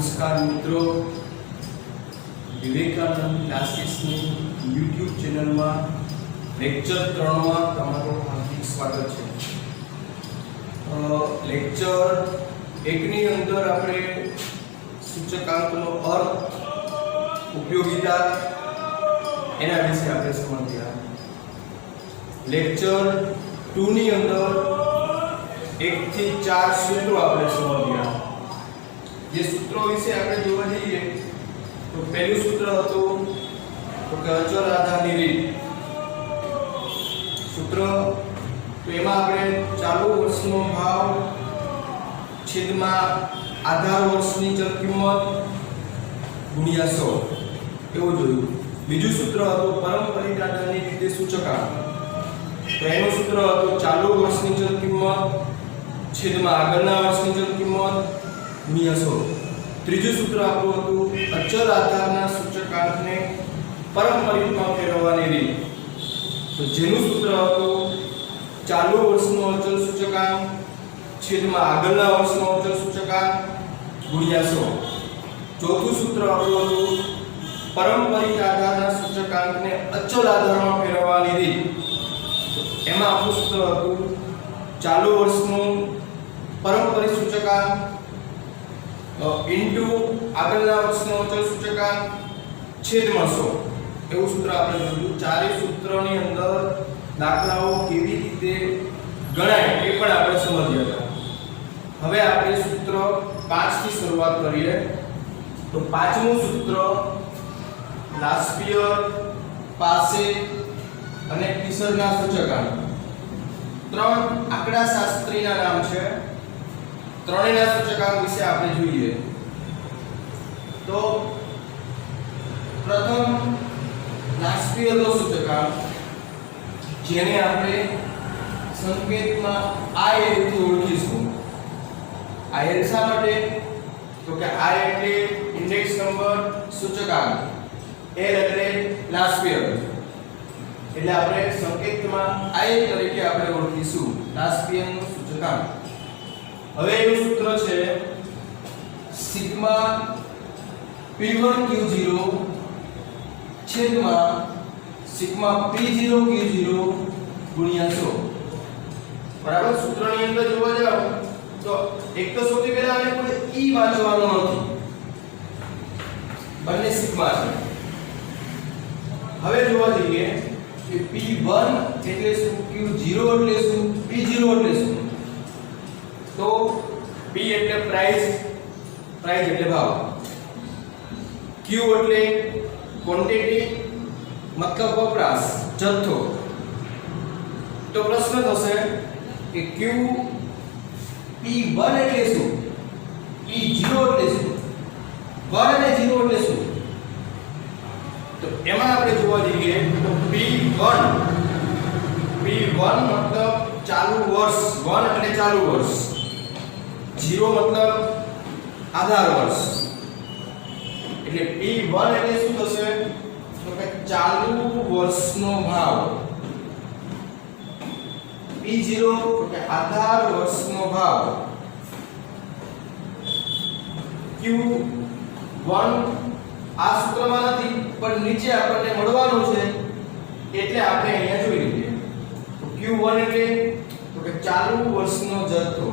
નમસ્કાર મિત્રો, વિવેકાનંદ ક્લાસીસની યુટ્યુબ ચેનલમાં લેક્ચર 3 માં તમારું હાર્દિક સ્વાગત છે। લેક્ચર 1 ની અંદર આપણે સૂચકાંકનો અર્થ, ઉપયોગિતા એના વિશે આપણે સમજ્યા। લેક્ચર 2 ની અંદર 1 થી 4 સૂત્રો આપણે સમજ્યા। જે સૂત્રો વિશે આપણે જોવા જઈએ તો પહેલું સૂત્ર હતું કે અચળ આધારની રીત સૂત્ર। તો એમાં આપણે ચાલુ વર્ષનો ભાવ છેદમાં આધાર વર્ષની ચલ કિંમત ગુણ્યા 100 એવું જોયું। બીજું સૂત્ર હતું પારંપરિક આધારની રીતે સૂચકાંક। તો એનું સૂત્ર હતું ચાલુ વર્ષની ચલ કિંમત છેદમાં આગળના વર્ષની ચલ કિંમત ગુણ્યા 100। ત્રીજું સૂત્ર આપણું હતું અચળ આધારના સૂચકાંકને પારંપરિકમાં ફેરવવાની રીત। તો જેનું સૂત્ર હતું ચાલુ વર્ષનો અચળ સૂચકાંક છેદમાં આગળના વર્ષનો અચળ સૂચકાંક ગુણ્યા 100। ચોથું સૂત્ર આપણું હતું પારંપરિક આધારના સૂચકાંકને અચળ આધારમાં ફેરવવાની રીત। એમાં આપણું સૂત્ર હતું ચાલુ વર્ષનું પારંપરિક સૂચકાંક ઇન્ટુ આગળના વર્ષનો અચળ સૂચકાંક છેદમાં 100 એવું સૂત્ર આપણે જોયું। ચારે સૂત્રોની અંદર દાખલાઓ કેવી રીતે ગણાય એ પણ આપણે સમજ્યા હતા। હવે આપણે સૂત્ર 5 થી શરૂઆત કરીએ। તો પાંચમું સૂત્ર લાસ્પિયર, પાસે અને પિસરના સૂચકાંક। ત્રણ આંકડાશાસ્ત્રીના નામ છે। ત્રણેયના સૂચકાંક વિશે આપણે જોઈએ। તો પ્રથમ લાસ્પિયરનો સૂચકાંક જેને આપણે સંકેતમાં I રીતે ઓળખીશું। I શા માટે? તો કે I એટલે ઇન્ડેક્સ નંબર, સૂચકાંક, L એટલે લાસ્પિયર, એટલે આપણે સંકેતમાં I તરીકે આપણે ઓળખીશું લાસ્પિયરનું સૂચકાંક। હવે એનું સૂત્ર છે સિગ્મા P1Q0 છેદમાં સિગ્મા P0Q0 ગુણ્યા 100 બરાબર। સૂત્રની અંદર જોવા જાવ તો એક તો સૌથી પહેલા આને કોઈ E વાંચવાનો નથી, બંને સિગ્મા છે। હવે જોવા જઈએ કે P1 એટલે શું, Q0 એટલે શું, P0 એટલે શું? તો P એટલે પ્રાઇસ, પ્રાઇસ એટલે ભાવ, Q એટલે ક્વોન્ટિટી મતલબ વપરાશ, જથ્થો। તો પ્રશ્ન થશે કે Q P1 એટલે શું, P0 એટલે શું, 1 અને 0 એટલે શું? તો એમાં આપણે જોવા જઈએ તો P1 મતલબ ચાલુ વર્ષ, 1 એટલે ચાલુ વર્ષ, 0 મતલબ આધાર વર્ષ, એટલે P1 એટલે શું થશે તો કે ચાલુ વર્ષનો ભાવ, P0 તો કે આધાર વર્ષનો ભાવ, Q1 આ સૂત્રમાં નથી પણ નીચે આપણને મળવાનું છે એટલે આપણે અહીંયા જોઈ લઈએ। તો Q1 એટલે તો કે ચાલુ વર્ષનો જથ્થો,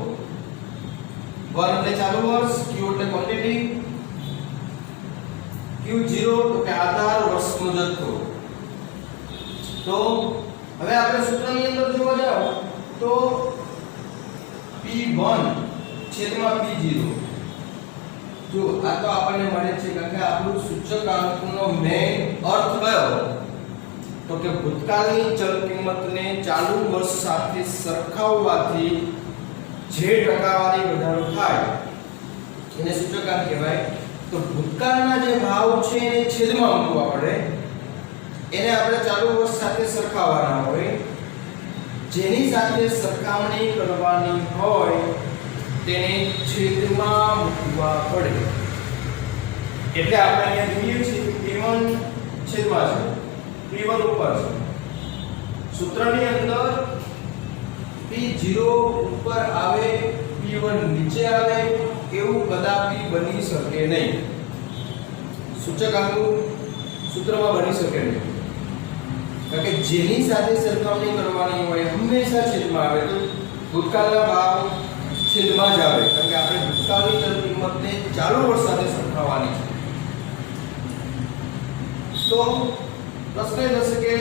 1 એટલે ચાલુ વર્ષ, Q એટલે ક્વોન્ટિટી, Q0 તો કે આધાર વર્ષનો જથ્થો। તો હવે આપણે સૂત્રની અંદર જોવા જાવ તો P1 છેદમાં P0, જો આ તો આપણને મળે છે કારણ કે આપણું સૂચકાંકનો મેઇન અર્થ કયો? તો કે ભૂતકાળની ચલ કિંમતને ચાલુ વર્ષ સાથે સરખાવવાથી જે ટકાવારી વધારો થાય એને સૂચકાંક કહેવાય। તો ભૂતકાળના જે ભાવ છે એને છેદમાં મૂકવા પડે, એને આપણે ચાલુ વર્ષ સાથે સરખાવવાના હોય, જેની સાથે સરખામણી કરવાની હોય તેને છેદમાં મૂકવા પડે। એટલે આપણે અહીંયા જોઈએ છીએ કે P1 છેદમાં છે, P1 ઉપર છે। સૂત્રની અંદર P0 ઉપર આવે, P1 નીચે આવે, એવું કદાપી બની શકે નહીં. સૂચકાંકનું સૂત્રમાં બની શકે નહીં, કારણ કે જેની સાથે સરખામણી કરવાની હોય હંમેશા છેદમાં આવે. તો ભૂતકાળના ભાવ છેદમાં જ આવે, કારણ કે આપણે ભૂતકાળની ચલ કિંમતને ચાલુ વર્ષ સાથે સરખાવવાની છે. તો પ્રશ્ન એ થશે કે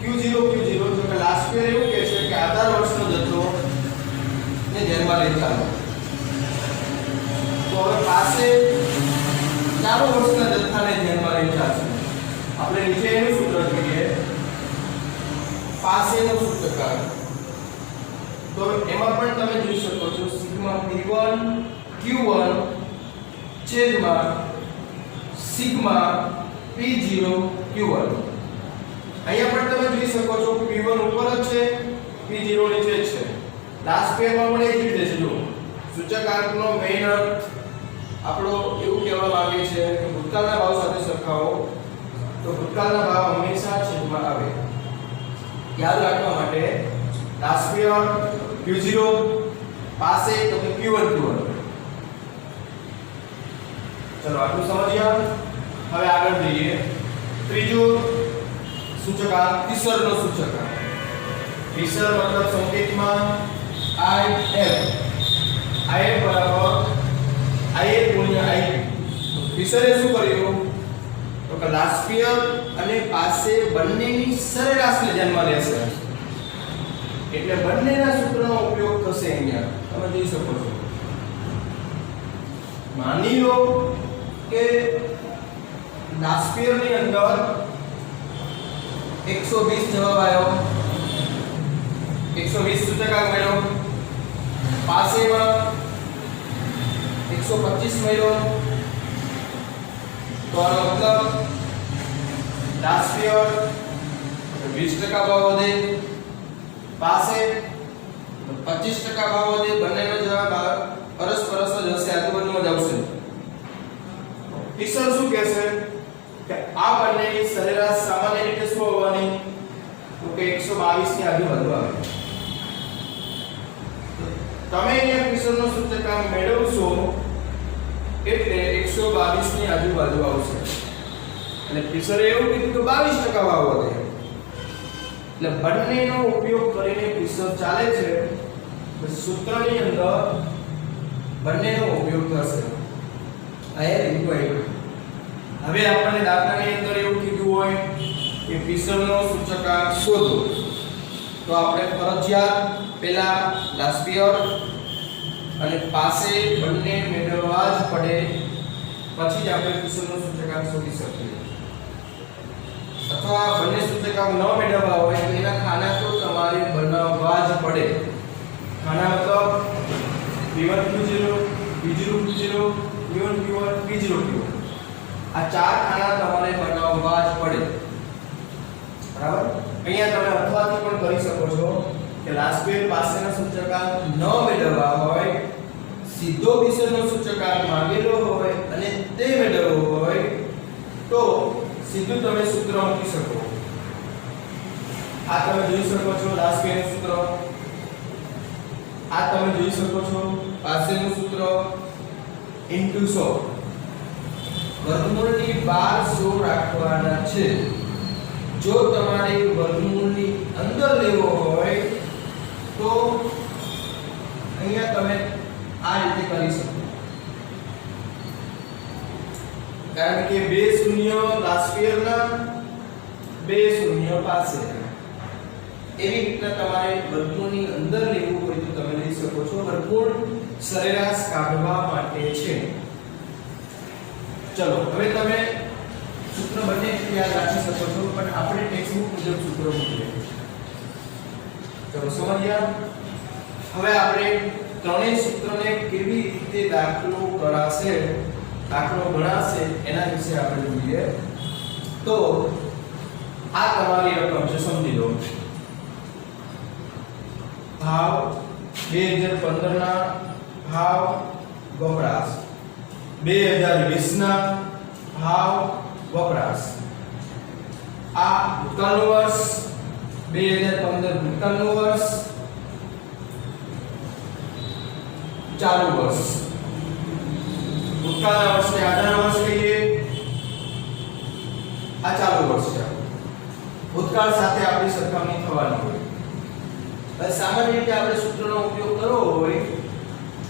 Q0 જો કે લાસ્ટ યર એવું કહે છે કે આધાર વર્ષનો જથ્થો ને ધ્યાનમાં લઈ ચાલો. તો હવે પાસે ચાલુ વર્ષના જથ્થાને ધ્યાનમાં લઈ ચાલશે. આપણે નીચે એનું સૂત્ર જોઈએ, પાસેનો સૂચકાંક. તો એમાં પણ તમે જોઈ શકો છો સિગ્મા P1 Q1 છેદમાં સિગ્મા P0 Q1. અહીંયા પણ તમે જોઈ શકો છો P1 ઉપર જ છે, P0 નીચે જ છે. લાસ્ટ પેરમાં પણ એ જ રીતે છે. જો સૂચકાંકનો મેઈન અર્થ આપણો એવું કહેવા માંગે છે કે ભૂતકાળના ભાવ સાથે સરખાવો તો ભૂતકાળના ભાવ હંમેશા છેદમાં આવે. યાદ રાખવા માટે લાસ્ટ પેર Q0 પાસે તો કે Q1 ચલો આટલું સમજ્યા. હવે આગળ જઈએ. ત્રીજું સૂચકાંક ફિશરનો સૂચકાંક. ફિશર મતલબ સંકેતમાં IF બરાબર IA ગુણ્યા IP. તો ફિશરે શું કર્યું તો કે લાસ્ટ પિયર અને પાસે બંનેની સરેરાશને ધ્યાનમાં લેશે, એટલે બંનેના સૂત્રનો ઉપયોગ થશે. અહીંયા તમે જોઈ શકો છો. માની લો કે લાસ્ટ પિયર ની અંદર 120 જવાબ આવ્યો, 120 સૂચકાંક મળ્યો. પાસેમાં 125 મળ્યો. તો આનો મતલબ લાસ્ટ પિયર 20% ભાવ વધે, પાસે 25% ભાવ વધે. બંનેનો જવાબ પરસ્પરસ જ હશે, આજુબાજુમાં જ આવશે. ફિશર શું કહેશે કે આ બંનેની સરેરાશ સામાન્ય રીતે શું હોવાની તો કે 122 ની આજુબાજુ આવે. તમે અહીંયા ફિશરનો સૂચકાંક મેળવશો એટલે 122 ની આજુબાજુ આવશે. અને ફિશરે એવું કીધું કે 22% ભાવ વધે, એટલે બંનેનો ઉપયોગ કરીને ફિશર ચાલે છે. સૂત્રની અંદર બંનેનો ઉપયોગ થશે. હવે આપણને દાખલાની અંદર એવું કીધું હોય કે ફિશરનો સૂચકાંક શોધો, તો આપણે ફરજિયાત પહેલા લાસ્ટ પિયર અને પાસે બંને મેળવવા જ પડે, પછી જ આપણે ફિશરનો સૂચકાંક શોધી શકીએ. અથવા બંને સૂચકાંક ન મેળવવા હોય તો એના ખાના તો તમારે બનાવવા જ પડે. ખાના મતલબ P1 Q0 P0 Q0 P1 Q1 P0 Q1. આ ચાર ખાના તમારે બનાવવા જ પડે. બરાબર. અહીંયા તમે અથવાથી પણ કરી શકો છો કે લાસ્ટ પેર પાસેના સૂચકાંક ન મેળવવા હોય, સીધો ફિશરનો સૂચકાંક માંગેલો હોય અને તે મેળવવો હોય તો સીધું તમે સૂત્ર મૂકી શકો. આ તમે જોઈ શકો છો લાસ્ટ પેરનું સૂત્ર, આ તમે જોઈ શકો છો પાસેનું સૂત્ર ઇન્ટુ 100. વર્ગમૂળની બહાર 100 રાખવાના છે. જો તમારે વર્ગમૂળની અંદર લેવો હોય તો અહીંયા તમે આ રીતે કરી શકો, કારણ કે બે શૂન્ય લાસ્ટ પેરના, બે શૂન્ય પાસે. એવી રીતના તમારે વર્ગમૂળની અંદર લેવું હોય તો તમે લઈ શકો છો. વર્ગમૂળ સરેરાશ કાઢવા માટે છે. ચલો હવે તમે સૂત્ર બંને યાદ રાખી શકો છો, પણ આપણે ટેક્સ્ટબુક મુજબ સૂત્ર મૂકીએ. ચલો સમજ્યા. હવે આપણે ત્રણેય સૂત્રને કેવી રીતે દાખલો ગણાશે એના વિશે આપણે જોઈએ. તો આ તમારી રકમ છે, સમજી લો. ભાવ 2015 ના ભાવ વપરાશ, 2020 ના ભાવ વપરાશ. આ ભૂતકાળનું વર્ષ 2015 ભૂતકાળનું વર્ષ, ચાલુ વર્ષ ભૂતકાળના વર્ષને આધાર વર્ષ કહીએ, આ ચાલુ વર્ષ છે. ભૂતકાળ સાથે આપણી સરખામણી થવાની હોય. હવે સામાન્ય રીતે આપણે સૂત્રનો ઉપયોગ કરવો હોય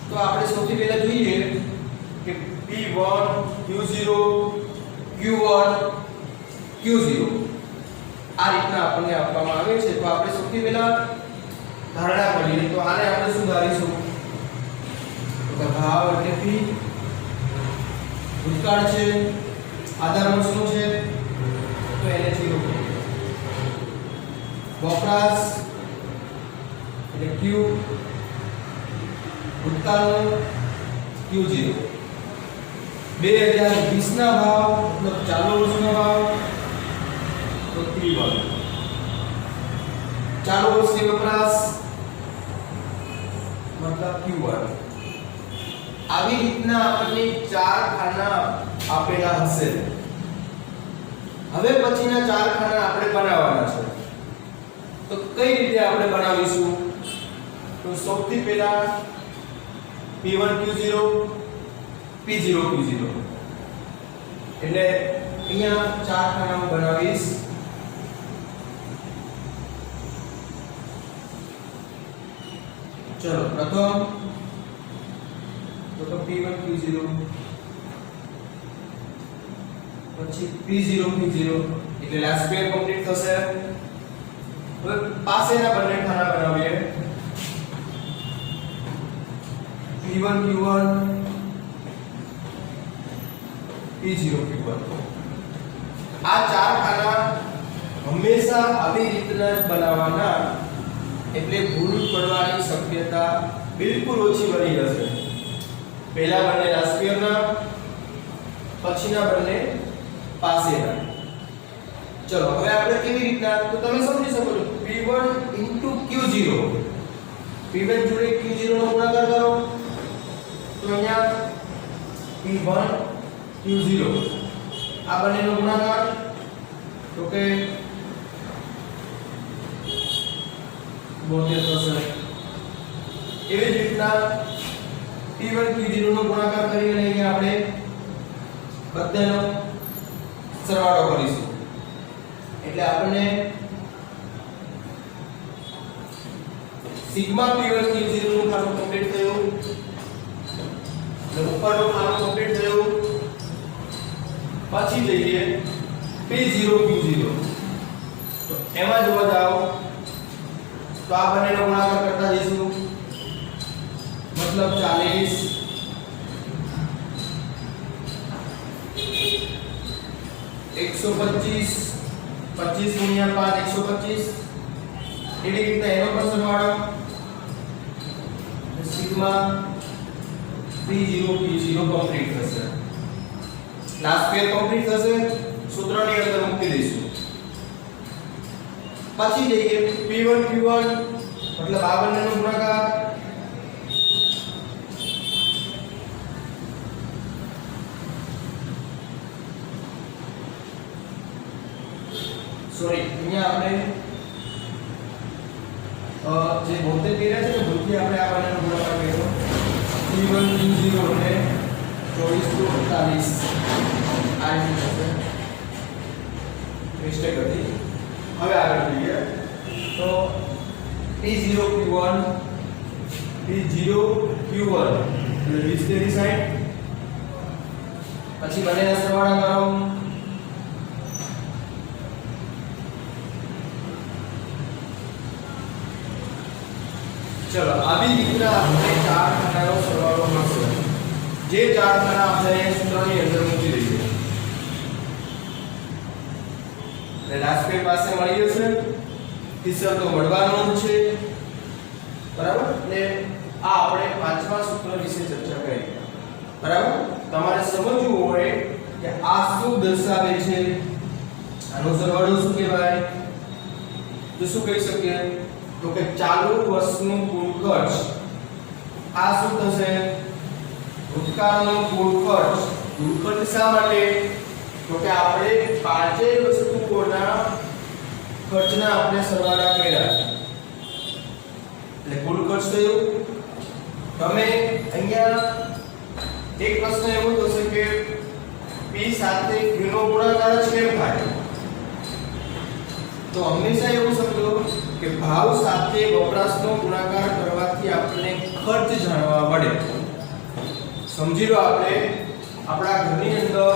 તો આપણે સૌથી પહેલા જોઈએ કે P1 Q0 Q1 Q0 આ રીતના આપણને આપવામાં આવે છે. તો આપણે સૌથી પહેલા ધારણા કરીએ તો આને આપણે શું ધારીશું તો ભાવ એટલે P, ભૂતકાળ છે, આધાર વર્ષ શું છે તો એને 0, વપરાશ એટલે Q, ભૂતકાળનો Q0, 2020 ના ભાવ મતલબ ચાલુ વર્ષનો ભાવ તો P1, ચાલુ વર્ષની વપરાશ મતલબ Q1. આવી રીતના આપણને ચાર ખાના આપેલા હશે. હવે પછીના ચાર ખાના આપણે બનાવવાના છે. તો કઈ રીતે આપણે બનાવીશું તો સૌથી પહેલા P1 Q0 P0 Q0 એટલે અહીંયા ચાર ખાનાઓ બનાવીશ. ચલો પ્રથમ તો P1 Q0 પછી P0 Q0 એટલે લાસ્ટ સ્ક્વેર કમ્પ્લીટ થશે. હવે પાસેના બંને ખાના બનાવીએ P1 Q1 P0 Q1. આ ચાર ખાના હંમેશા આવી રીતના જ બનાવવાના એટલે ભૂલ પડવાની શક્યતા બિલકુલ ઓછી બની જશે. પહેલા બંને રાશિઓના પછીના બંને પાસેના. ચલો હવે આપણે કેવી રીતના તો તમે સમજી શકો છો P1 Q0 P1 જોડે Q0 નો ગુણાકાર કરો તો અહીંયા P1 Q0 આ બંનેનો ગુણાકાર તો કે 72 થશે. એવી જ રીતના P1 Q0 નો ગુણાકાર કરીને અહીંયા આપણે બધાનો સરવાળો કરીશું એટલે આપણને સિગ્મા P1 Q0 નું ખાનું કમ્પ્લીટ થયું, ઉપરનું ખાનું કમ્પ્લીટ થયું. પછી જઈએ P0 Q0 તો એમાં જોવા જાઓ તો આ બંનેનો ગુણાકાર કરતા જઈશું મતલબ 40 125 25 ગુણ્યા 5 125 એવી રીતના એનો પણ સરવાળો સિગ્મા P0 Q0 કમ્પ્લીટ થશે. લાસ્ટ સ્ક્વેર કમ્પ્લીટ થશે. સૂત્રની અંદર મૂકી દઈશું. પછી જઈએ P1 Q1 મતલબ આ બંનેનો ગુણાકાર સોરી અહીંયા આપણે જે 72 કર્યા છે ને ભૂલથી આપણે આ બંનેનો ગુણાકાર કર્યો P1 Q0 એટલે 24 આ રીતે થશે. મિસ્ટેક હતી. હવે આગળ જોઈએ તો P0 Q1 P0 Q1 એટલે 20 તેની સાઈડ પછી બંનેના સરવાળા કરો ચલો આવી રીતના આપણે ચાર ખાનાનો સરવાળો મળશે. જે ચાર ખાના આપણે સૂત્રની અંદર મૂકી દઈએ એટલે લાસ્ટ સ્ક્વેર પાસે મળી જશે. તીસર તો મળવાનો જ છે બરાબર. એટલે આ આપણે પાંચમા સૂત્ર વિશે ચર્ચા કરી બરાબર. તમારે સમજવું હોય કે આ શું દર્શાવે છે, આનો સરવાળો શું કહેવાય તો શું કહી શકીએ તો કે ચાલુ વર્ષનું કુલ ખર્ચ. આ શું થશે ભૂતકાળનો કુલ ખર્ચ. કુલ ખર્ચ શા માટે તો કે આપણે પાંચેય વસ્તુઓના ખર્ચના આપણે સરવાળા કર્યા એટલે કુલ ખર્ચ થયું. તમે અહીંયા એક પ્રશ્ન એવો થશે કે p સાથે q નો ગુણાકાર જ કેમ થાય? તો હંમેશા એવું સમજો કે ભાવ સાથે વપરાશનો ગુણાકાર કરવાથી આપણને ખર્ચ જાણવા મળે. સમજી લો આપણે આપણા ઘરની અંદર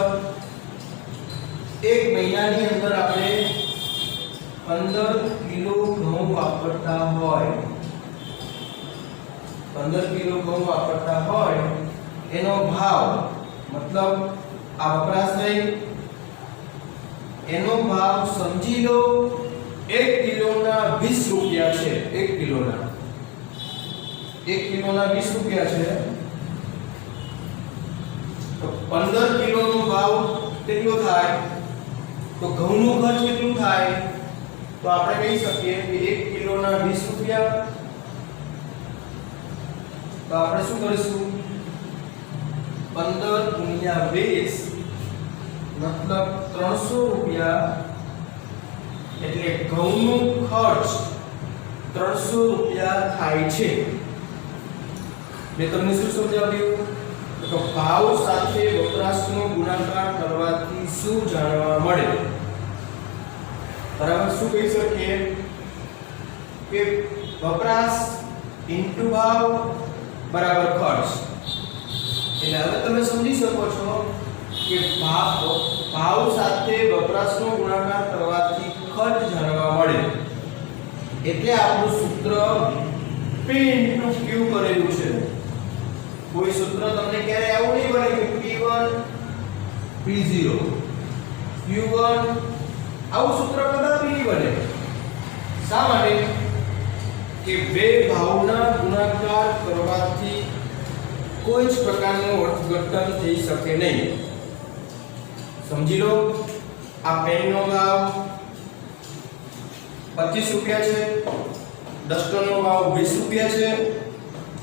એક મહિનાની અંદર આપણે 15 કિલો ઘઉં વાપરતા હોય, 15 કિલો ઘઉં વાપરતા હોય એનો ભાવ મતલબ આ વપરાશ નહીં, એનો ભાવ સમજી લો 1 કિલોના 20 રૂપિયા છે. 1 કિલોના 20 રૂપિયા છે. તો 15 કિલોનો ભાવ કેટલો થાય? તો ઘઉંનો ખર્ચ કેટલું થાય? તો આપણે કહી શકીએ કે 1 કિલોના 20 રૂપિયા. તો આપણે શું કરીશું? 15 ગુણ્યા 20 મતલબ 300 રૂપિયા, એટલે ઘઉંનો ખર્ચ 300 રૂપિયા થાય છે. મેં તમને શું સમજાવ્યું? તો ભાવ સાથે વપરાશનો ગુણાકાર કરવાથી શું જાણવા મળે? બરાબર, શું કહી શકીએ કે વપરાશ ઇન્ટુ ભાવ બરાબર ખર્ચ. એટલે હવે તમે સમજી શકો છો કે ભાવ સાથે વપરાશનો ગુણાકાર કરવાથી ખર્ચ જાણવા મળે. એટલે આપણું સૂત્ર P * Q કરેલું છે. કોઈ સૂત્ર તમને ક્યારે આવું નહીં બને કે P1 P0 Q1, આવું સૂત્ર કદાચ નહીં બને. શા માટે? કે બે ભાવના ગુણાકાર કરવાથી કોઈ જ પ્રકારનું અર્થઘટન થઈ શકે નહીં. સમજી લો આ પેનનો ભાવ 25 રૂપિયા છે, ડસ્ટરનો ભાવ 20 રૂપિયા છે.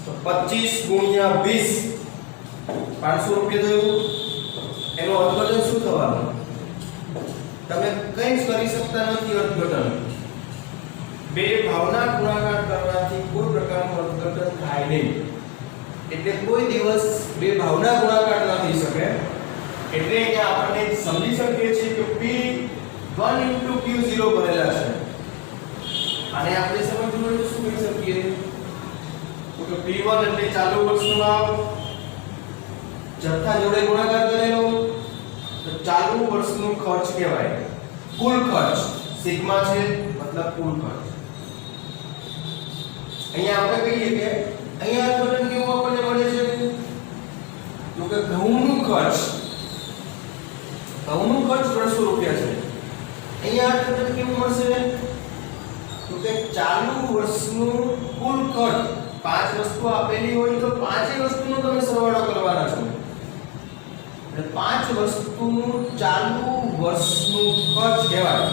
તો 25 ગુણ્યા 20 500 રૂપિયા થયું. એનો અર્થઘટન શું થવાનું? તમે કંઈ જ કરી શકતા નથી અર્થઘટન. બે ભાવના ગુણાકાર કરવાથી કોઈ પ્રકારનું અર્થઘટન થાય નહીં. એટલે કોઈ દિવસ બે ભાવના ગુણાકાર ન થઈ શકે. એટલે અહીંયા આપણે સમજી શકીએ છીએ કે P1 * Q0 કરેલા છે. અને આપણે સમજવું હોય તો શું કહી શકીએ? તો કે P1 એટલે ચાલુ વર્ષનો ભાવ, જથ્થા જોડે ગુણાકાર કરેલો, તો ચાલુ વર્ષનો ખર્ચ કહેવાય. કુલ ખર્ચ સિગ્મા છે મતલબ કુલ ખર્ચ. અહીંયા આપણે કહીએ કે અહીંયા અર્થઘટન કેવું આપણને મળે છે? તો કે ઘઉંનું ખર્ચ 300 રૂપિયા છે. અહીંયા અર્થઘટન કેવું મળશે? તો કે ચાલુ વર્ષનું કુલ ખર્ચ. 5 વસ્તુ આપેલી હોય તો 5 વસ્તુનો તમે સરવાળો કરવાના છો. એટલે 5 વસ્તુનું ચાલુ વર્ષનું ખર્ચ કહેવાય.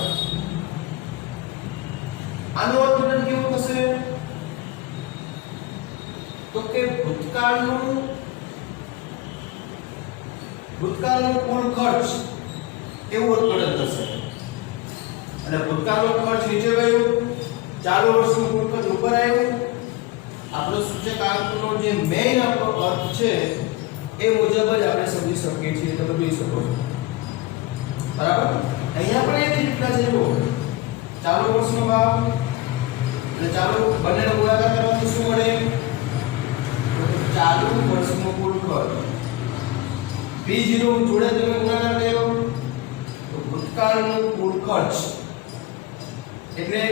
આનો અર્થઘટન કેવું થશે? તો કે ભૂતકાળનું કુલ ખર્ચ એવું અર્થઘટન થશે. અને ભૂતકાળનો ખર્ચ નીચે ગયો, ચાલુ વર્ષનું કુલ ખર્ચ ઉપર આવ્યું. આપણો સૂચકાંકનો જે મેઈન આપણો અર્થ છે એ મુજબ જ આપણે સમજી શકીએ છીએ. તમે જોઈ શકો છો. બરાબર, અહીંયા પણ એવી રીતના છે. જો ચાલુ વર્ષનો ભાવ એટલે ચાલુ બંનેનો ગુણાકાર કરવાથી શું મળે? ચાલુ વર્ષનો કુલ ખર્ચ. P0 જોડે તમે ગુણાકાર કર્યો તો ભૂતકાળનો કુલ ખર્ચ. એટલે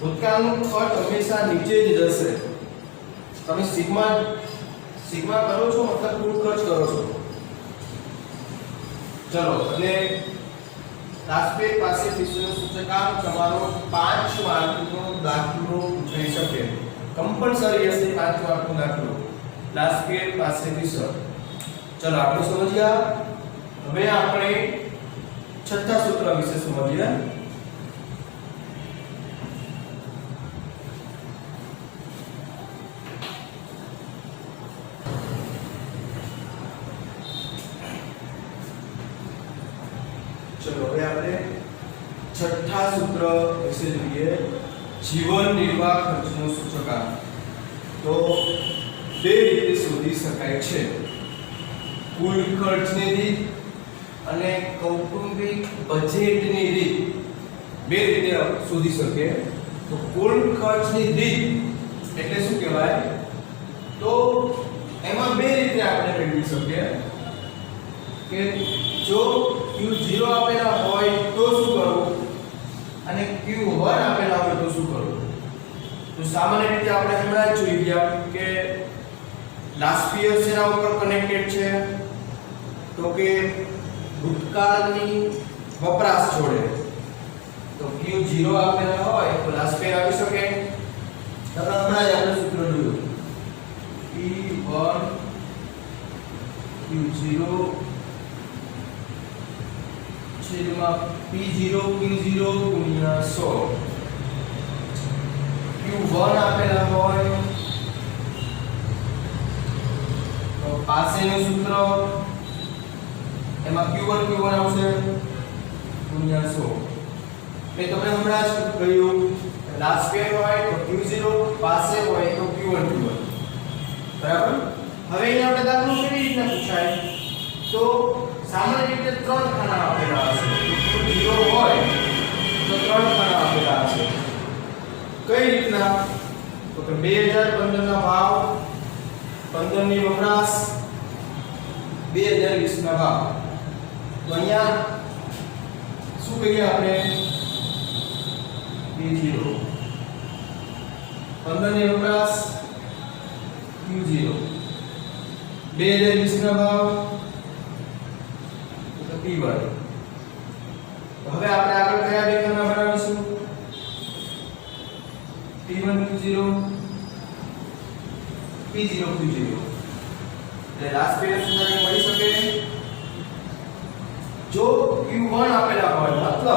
ભૂતકાળનો ખર્ચ હંમેશા નીચે જ જશે. તમે સિગ્મા કરો છો મતલબ કુલ ખર્ચ કરો છો. ચલો, એટલે રાષ્ટ્રીય પાસે વિષયનો સૂચકાંક તમારો 5 માર્કનો દાખલો થઈ શકે. કમ્પલસરી હશે 5 માર્કનો દાખલો રાષ્ટ્રીય પાસે વિષય. ચલો આપણે સમજ્યા. હવે આપણે છઠ્ઠા સૂત્ર વિશે સમજીએ. ચલો હવે આપણે છઠ્ઠા સૂત્ર વિશે જોઈએ. જીવન નિર્વાહ ખર્ચનો સૂચકાંક. તો બે રીતે શોધી શકાય છે. કુલ ખર્ચની રીત અને કૌટુંબિક બજેટની રીત બે રીતે શોધી શકીએ. તો કુલ ખર્ચની રીત એટલે શું કહેવાય? તો એમાં બે રીતે આપણે મેળવી શકીએ કે જો Q0 આપેલા હોય તો શું કરવું અને Q1 આપેલા હોય તો શું કરવું. તો સામાન્ય રીતે આપણે હમણાં જ જોઈ ગયા કે લાસ્ટ યર શેના ઉપર કનેક્ટેડ છે? તો કે ભૂતકાળની વપરાશ જોડે. તો Q0 આપેલા હોય તો લાસ્ટ યર આવી શકે. હમણાં જ આપણે સૂત્ર જોયું P1 Q0 છેદમાં P0 Q0 ગુણ્યા 100. Q1 આપેલા હોય તો પાસેનું સૂત્ર એમાં Q1 આવશે ગુણ્યા 100. મેં તમને હમણાં જ કહ્યું લાસ્ટ પેર હોય તો Q0 પાસે હોય તો Q1 બરાબર. હવે અહીંયા આપણે દાખલો કેવી રીતના પૂછાય? તો સામાન્ય રીતે ત્રણ ખાના આપેલા હશે. Q0 હોય તો ત્રણ ખાના આપેલા હશે. કઈ રીતના? તો કે 2015 ના ભાવ, 15 ની વપરાશ, 2020 ના ભાવ. તો અહીંયા શું કહીએ આપણે? P0 15 ની વપરાશ Q0 2020 ના ભાવ તો P1. હવે આપણે આગળ કયા બે ખાના બનાવીશું? P1 Q0 P0 Q0. એટલે લાસ્ટ પેર સુધી મળી શકે. જો Q1 આપેલા હોય મતલબ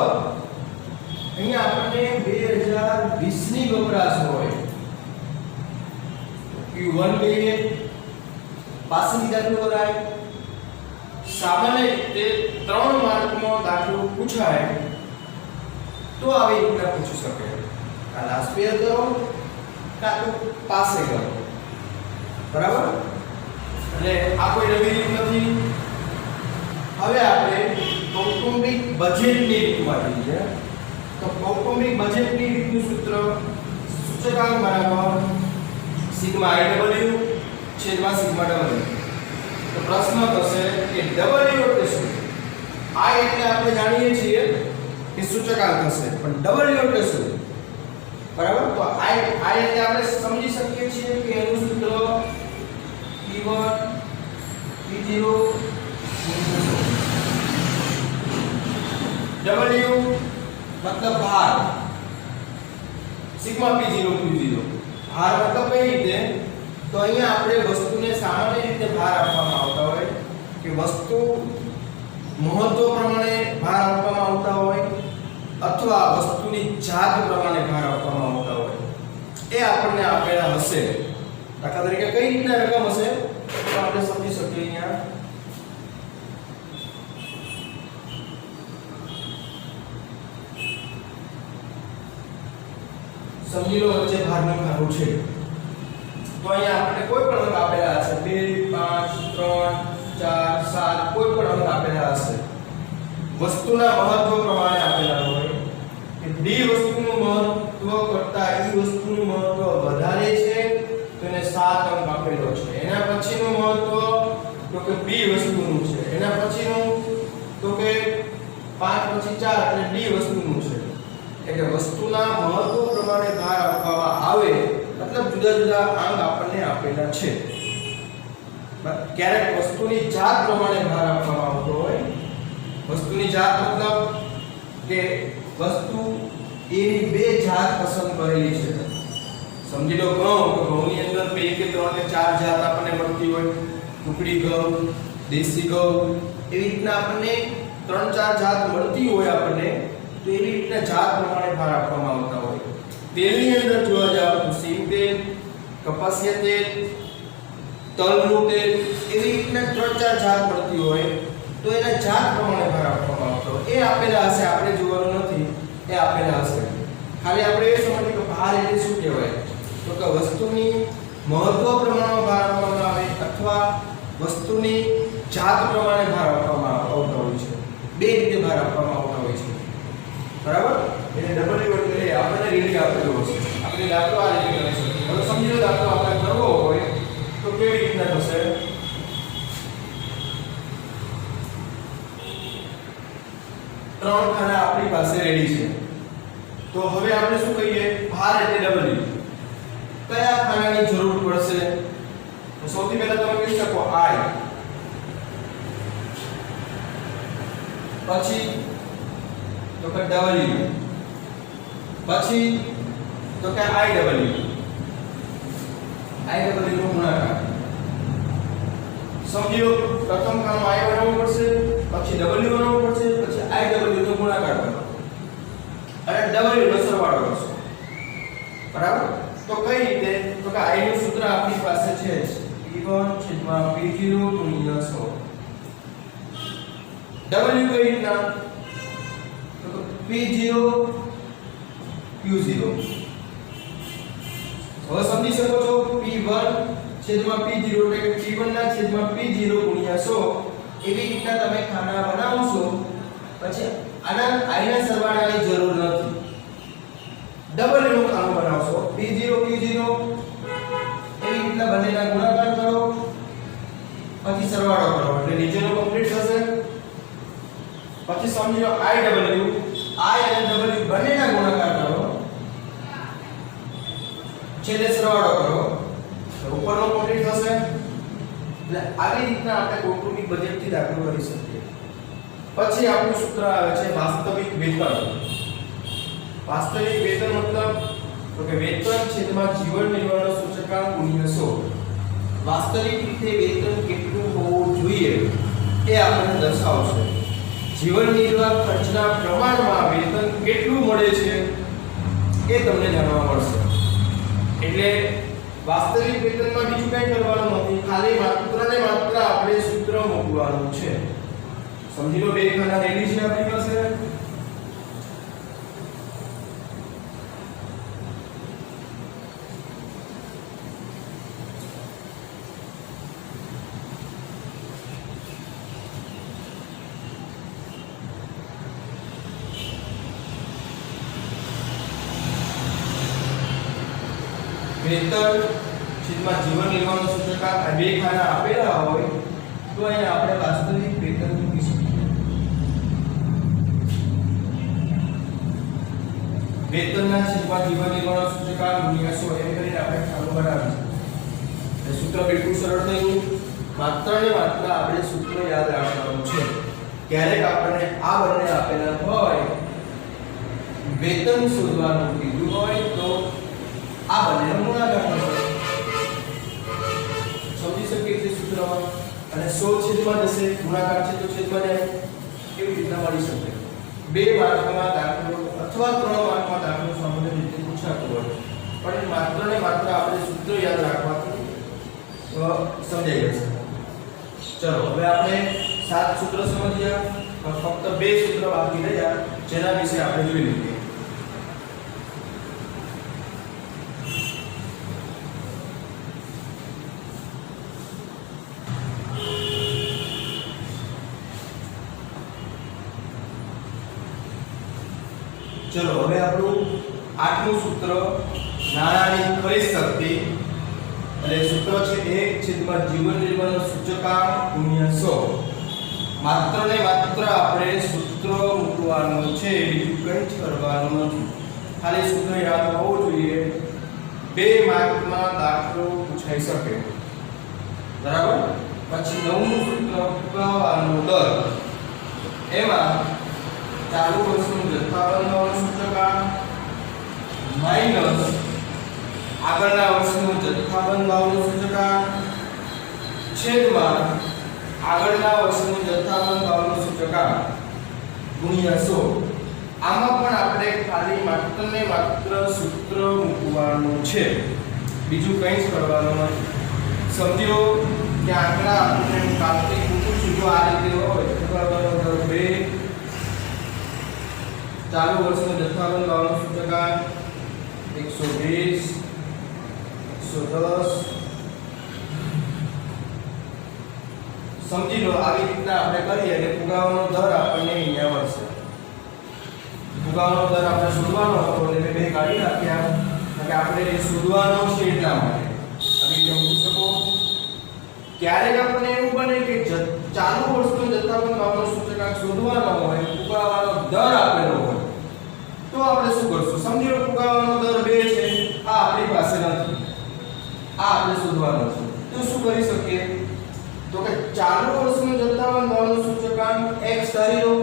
અહીંયા આપણને 2020 ની વપરાશ હોય Q1 કહીએ. પાછળની દાખલો કરાય. સામાન્ય રીતે 3 માર્કનો દાખલો પૂછાય તો આવી રીતના પૂછી શકે. આ લાસ્ટ પેર કરો કાં તો પાસે કરો. બરાબર. એટલે આ કોઈ નવી રીત નથી. હવે આપણે કૌટુંબિક બજેટની રીતમાં જઈએ. તો કૌટુંબિક બજેટની રીતનું સૂત્ર સૂચકાંક બરાબર સિગ્મા IW છેદમાં સિગ્મા W. તો પ્રશ્ન થશે કે W એટલે શું? I એટલે આપણે જાણીએ છીએ કે સૂચકાંક હશે, પણ W એટલે શું? બરાબર. તો I એટલે આપણે સમજી શકીએ છીએ કે એનું સૂત્ર P1 P0 W मतलब भार, सिग्मा P0 Q0. भार मतलब કઈ રીતે? તો અહીંયા આપણે વસ્તુને સામાન્ય રીતે ભાર આપવામાં આવતા હોય કે વસ્તુ મહત્વ પ્રમાણે ભાર આપવામાં આવતા હોય અથવા વસ્તુની જાત પ્રમાણે ભાર આપવામાં આવતા હોય એ આપણને આપેલા હશે. દાખલા તરીકે કઈ રીતના રકમ હશે તો આપણે સમજી શકીએ. અહીંયા સમજી લો વચ્ચે ભારનું ખાનું છે. તો અહીંયા આપણે કોઈ પણ અંક આપેલા હશે 2 5 3 4 7 કોઈ પણ અંક આપેલા હશે. વસ્તુના મહત્વ પ્રમાણે આપેલા હોય કે D વસ્તુનું મહત્વ કરતા E વસ્તુનું મહત્વ વધારે છે તો એને 7 અંક આપેલો છે. એના પછીનું મહત્વ તો કે B વસ્તુનું છે. એના પછીનું તો કે 5 પછી 4 એટલે D વસ્તુનું છે. એટલે વસ્તુના મહત્વ પ્રમાણે ભાર આપવામાં આવે મતલબ જુદા જુદા અંક આપણને આપેલા છે. ક્યારેક વસ્તુની જાત પ્રમાણે ભાર આપવામાં આવતો હોય. વસ્તુની જાત મતલબ કે વસ્તુ એની બે જાત પસંદ કરેલી છે. સમજી લો ઘઉં, તો ઘઉંની અંદર 2 કે 3 કે 4 જાત આપણને મળતી હોય. ટુકડી ઘઉં, દેશી ઘઉં, એવી રીતના આપણને 3-4 જાત મળતી હોય આપણને. તો એવી રીતના જાત પ્રમાણે ભાર આપવામાં આવતા હોય. તેલની અંદર જોવા જાવ તો સિંગ તેલ, કપાસિયા તેલ, તલનું તેલ, એવી રીતના 3-4 જાત મળતી હોય તો એના જાત પ્રમાણે ભાર આપવામાં આવતો હોય. એ આપેલા હશે, આપણે જોવાનું નથી. એ આપેલા હશે. ખાલી આપણે એ સમજીએ કે ભાર એટલે શું કહેવાય? તો કે વસ્તુની મહત્વ પ્રમાણમાં ભાર આપવામાં આવે અથવા વસ્તુની જાત પ્રમાણે ભાર આપવામાં આવતા હોય છે, બે રીતે ભાર આપવામાં આવતા હોય છે, બરાબર. એટલે ડબલ્યુ એટલે આપણે રીડિંગ આપેલું હશે, આપણે દાખલો આ રીતે કરી શકીએ. હવે સમજી લો દાખલો આપણે કરવો હોય તો કેવી રીતના થશે. ત્રણ ખાના આપણી પાસે રેડી છે, તો હવે આપણે શું કહીએ, ભાર એટલે ડબલ્યુ. કયા ખાનાની જરૂર પડશે? તો સૌથી પહેલા તમે કહી શકો આઈ, પછી તો કે ડબલ્યુ, પછી તો કે આઈ ડબલ્યુ નો ગુણાકાર. સમજી લો પ્રથમ ખાનો આઈ બનાવવો પડશે, પછી ડબલ્યુ બનાવવો પડશે, પછી આઈ ડબલ્યુ નો ગુણાકાર કરો અને ડબલ્યુ નો સરવાળો કરશો, બરાબર. તો કઈ રીતે? તો કે આઈ નું સૂત્ર આપણી પાસે છે P1 P0 ગુણ્યા 100. W કઈ રીતના? તો P0 Q0. હવે સમજી શકો છો P1 છેદમાં P0 એટલે કે P1 ના છેદમાં P0 ગુણ્યા 100. એવી રીતના તમે ખાના બનાવશો. પછી આના I ના સરવાળાની જરૂર નથી. W નું ખાનું બનાવશો P0 Q0 એવી રીતના બંનેના ગુણાકાર કરો, પછી સરવાળો કરો એટલે નીચેનો કમ્પ્લીટ થશે. પછી સમજી લો I અને W બંનેના ગુણાકાર કરો, છેલ્લે સરવાળો કરો તો ઉપરનો કમ્પ્લીટ થશે. એટલે આવી રીતના આપણે કૌટુંબિક બજેટથી દાખલો કરી શકીએ. પછી આપણું સૂત્ર આવે છે વાસ્તવિક વેતન. વાસ્તવિક વેતન મતલબ તો કે વેતન છેદમાં જીવન નિર્વાહનો સૂચકાંક ગુણ્યા 100. વાસ્તવિક રીતે વેતન કેટલું હોવું જોઈએ એ આપણને દર્શાવશે. જીવન નિર્વાહ ખર્ચના પ્રમાણમાં વેતન કેટલું મળે છે એ તમને જાણવા મળશે. એટલે વાસ્તવિક વેતનમાં બીજું કંઈ કરવાનું નથી, ખાલી માત્ર ને માત્ર આપણે સૂત્ર મૂકવાનું છે. સમજી લો બે ખાના રેડી છે આપણી પાસે. વેતન છેદમાં જીવન નિર્વાહનો સૂચકાંક આ બે ખાના આપેલા હોય તો અહીંયા આપણે વાસ્તવિક વેતન મૂકી શકીએ. વેતનના છેદમાં જીવન નિર્વાહનો સૂચકાંક ગુણ્યા 100 એમ કરીને આપણે ખાનું બનાવીશું. એ સૂત્ર બિલકુલ સરળ થયું. માત્ર ને માત્ર આપણે સૂત્ર યાદ રાખવાનું છે. ક્યારેક આપણને આ બંને આપેલા હોય, વેતન શોધવાનું કીધું હોય તો આ બંનેનો ગુણાકાર કરો. સમજી શકીએ છીએ સૂત્રમાં. અને 100 છેદમાં જશે, ગુણાકાર છે તો છેદમાં જાય. કેવી રીતના મળી શકે? 2 માર્કમાં દાખલો અથવા 3 માર્કમાં દાખલો સામાન્ય રીતે પૂછાતો હોય, પણ માત્ર ને માત્ર આપણે સૂત્ર યાદ રાખવાથી સમજાઈ જશે. ચલો હવે આપણે 7 સૂત્ર સમજ્યા, ફક્ત 2 સૂત્ર બાકી રહ્યા જેના વિશે આપણે જોઈ લઈએ. ચલો હવે આપણું 8મું સૂત્ર નાણાંની ખરીદ શક્તિ. એટલે સૂત્ર છે 1 છેદમાં જીવન નિર્વાહનો સૂચકાંક ગુણ્યા 100. માત્ર ને માત્ર આપણે સૂત્ર મૂકવાનું છે, બીજું કંઈ જ કરવાનું નથી. ખાલી સૂત્ર યાદ હોવું જોઈએ. 2 માર્કમાં દાખલો પૂછાઈ શકે, બરાબર. પછી 9મું સૂત્ર ફુગાવાનો દર. એમાં ચાલુ વર્ષનું જથ્થાબંધ સૂચકાંક માઈનસ આગળના વર્ષનું જથ્થાબંધ ભાવનું સૂચકાંક છેદમાં આગળના વર્ષનું જથ્થાબંધ ભાવનું સૂચકાંક ગુણ્યા 100. આમાં પણ આપણે ખાલી માત્ર ને માત્ર સૂત્ર મૂકવાનું છે, બીજું કંઈ જ કરવાનું નથી. સમજો કે આંકડા આપણે કાલ્પનિક મૂકું છું, જો આ રીતે હોય તો બરાબર 2 ચાલુ વર્ષનો જથ્થાબંધ ભાવનો સૂચકાંક 120 110 સમજી લો આવી રીતના આપણે કરીએ એટલે ફુગાવાનો દર આપણને અહીંયા મળશે. ફુગાવાનો દર આપણે શોધવાનો હતો એટલે બે કાઢી નાખ્યા કે આપણે એ શોધવાનો છે એટલા માટે. આવી રીતે મૂકી શકો. ક્યારેક આપણને એવું બને કે ચાલુ વર્ષનો જથ્થાબંધ ભાવનો સૂચકાંક શોધવાનો હોય, ફુગાવાનો દર આપેલો હોય, તો આપણે શું કરશું? સમજી લો ફુગાવાનો દર 2 છે, આ આપણી પાસે નથી, આ આપણે શોધવાનો છે. તો શું કરી શકીએ? તો કે ચાલુ વર્ષનો જથ્થાબંધ ભાવનો સૂચકાંક x ધારી લો.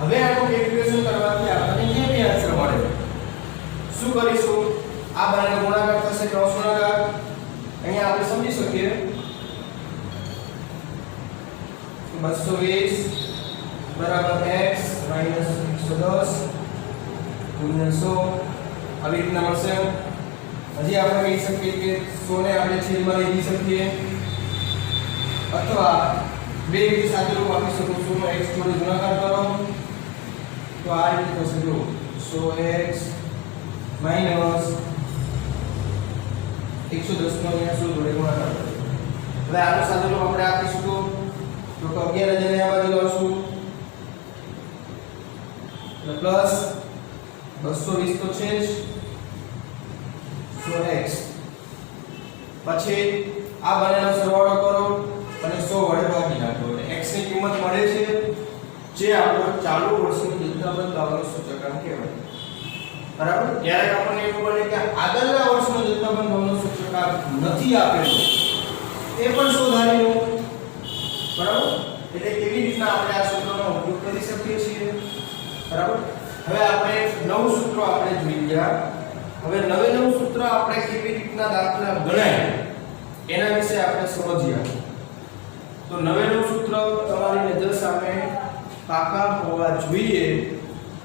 હવે આનું કેલ્ક્યુલેશન કરવાથી આપણને જે બી આન્સર મળે શું કરીશું? આ બંનેનો ગુણાકાર થશે, ક્રોસ ગુણાકાર. અહીંયા આપણે સમજી શકીએ 220 બરાબર x માઈનસ 110 ગુણ્યા 100 આવી રીતના મળશે. હજી આપણે કહી શકીએ કે 100 ને આપણે છેદમાં લઈ શકીએ અથવા બે રીતે સાથે રૂપ આપી શકો. 100 નો x જોડે ગુણાકાર કરો તો આ રીતે થશે. જો 100x માઈનસ 110 નો અહીંયા 100 જોડે ગુણાકાર કરો. હવે આનો સાથે રૂપ આપણે આપીશું તો 11 જને આ બાજુ લાવશું પ્લસ 220 તો છે જ 100x પછી આ બંનેનો સરવાળો કરો અને 100 વડે ભાગી નાખો એટલે x ની કિંમત મળે છે જે આપણો ચાલુ વર્ષનો જથ્થાબંધ ભાવનો સૂચકાંક કહેવાય. બરાબર. ત્યારે આપણને એવું બને કે આગળના વર્ષનો જથ્થાબંધ ભાવનો સૂચકાંક નથી આપેલો એ પણ શોધારી લો. બરાબર. એટલે કેવી રીતના આપણે આ સૂત્રનો ઉપયોગ કરી શકીએ છીએ. બરાબર. હવે આપણે નવું સૂત્ર આપણે જોઈ ગયા. હવે નવું સૂત્ર આપણે કેવી રીતના દાખલા ગણાય એના વિશે આપણે સમજીએ. તો નવું સૂત્ર તમારી નજર સામે પાકા હોવા જોઈએ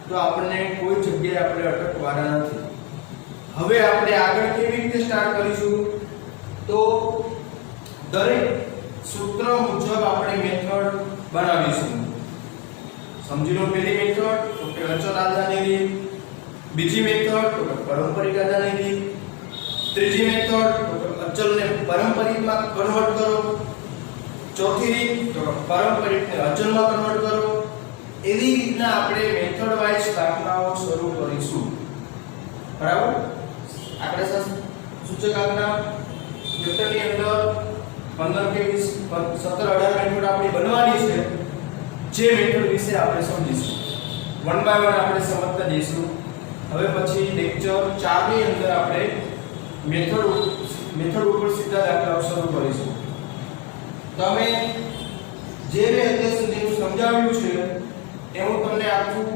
તો આપણને કોઈ જગ્યાએ આપણે અટકવાના નથી. હવે આપણે આગળ કેવી રીતે સ્ટાર્ટ કરીશું? તો દરેક સૂત્ર મુજબ આપણે મેથડ બનાવીશું. સમજી લો પહેલી મેથડ તો કે અચળ આધારની રીત, બીજી મેથડ તો કે પારંપરિક આધારની રીત, ત્રીજી મેથડ તો કે અચળને પારંપરિકમાં કન્વર્ટ કરો, ચોથી રીત તો કે પારંપરિકને અચળમાં કન્વર્ટ કરો. એવી રીતના આપણે મેથડ વાઇઝ દાખલાઓ શરૂ કરીશું. બરાબર. આપણે સૂચકાંકના ચેપ્ટરની અંદર 15 કે 20 17 18 મેથડ આપણી બનવાની છે જે મેથડ વિશે આપણે સમજીશું. વન બાય વન આપણે સમજતા જઈશું. હવે પછી લેક્ચર 4 ની અંદર આપણે મેથડ ઉપર સીધા દાખલાઓ શરૂ કરીશું. તમે જે મેં અત્યાર સુધી સમજાવ્યું છે એ હું તમને આખું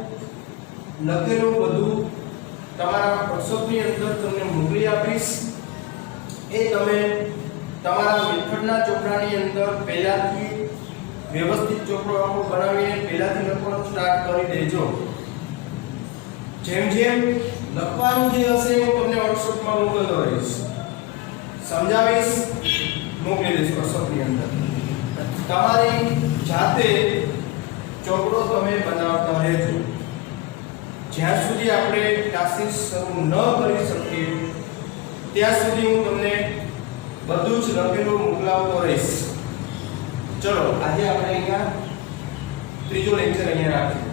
લખેલું બધું તમારા WhatsAppની અંદર તમને મોકલી આપીશ. એ તમે તમારા મેથડના ચોપડાની અંદર પહેલાથી વ્યવસ્થિત ચોપડો આખો બનાવીને પહેલાથી લખવાનું સ્ટાર્ટ કરી દેજો. જેમ જેમ લખવાનું જે હશે હું તમને WhatsAppમાં મોકલતો રહીશ, સમજાવીશ, મોકલી દઈશ WhatsAppની અંદર. તમારી જાતે ચોપડો તમે બનાવતા રહેજો. જ્યાં સુધી આપણે ક્લાસીસ શરૂ ન કરી શકીએ ત્યાં સુધી હું તમને બધું જ લખેલું મોકલાવતો રહીશ. ચલો આજે આપણે અહીંયા ત્રીજો લેક્ચર અહીંયા રાખીએ.